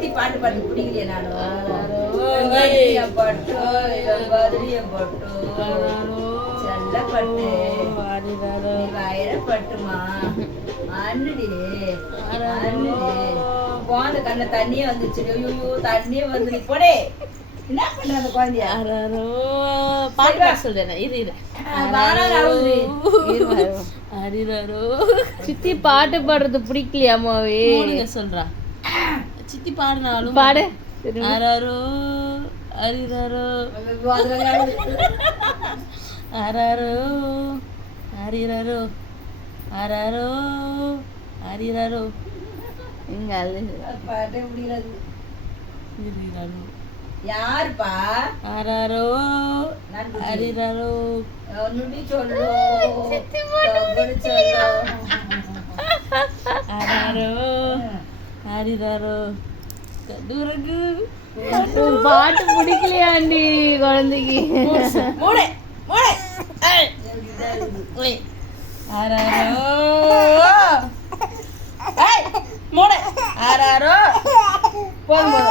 சித்தி பாட்டு பாட்டு பிடிக்கலையே நானும் பதிரிய பட்டு செல்ல பட்டு வயிற பட்டுமா அண்ணுடி போந்த கண்ண தண்ணியே வந்துச்சு ஐயோ தண்ணியே வந்து போடே என்ன பண்ற அந்த குழந்தைய பாட்டு பாட சொல்றேன் இரு அரிரோ சித்தி பாட்டு பாடுறது பிடிக்கலையாமாவே சொல்றா சித்தி பாடினாலும் பாடு அரரோ அரிரோ அரரோ அரிரோ அரரோ அரிரோ இங்க பாட்டே முடியாது அரிரோ யாருப்பா அரரோ அரிரோ ஒன்னுடி சொல்லு சொல்லு அரரோ அரிரோ கடுரகு பாட்டு பிடிக்கலையாண்டி குழந்தைக்கு மூடே மூடே அரரோ மூடே அரரோ போதும்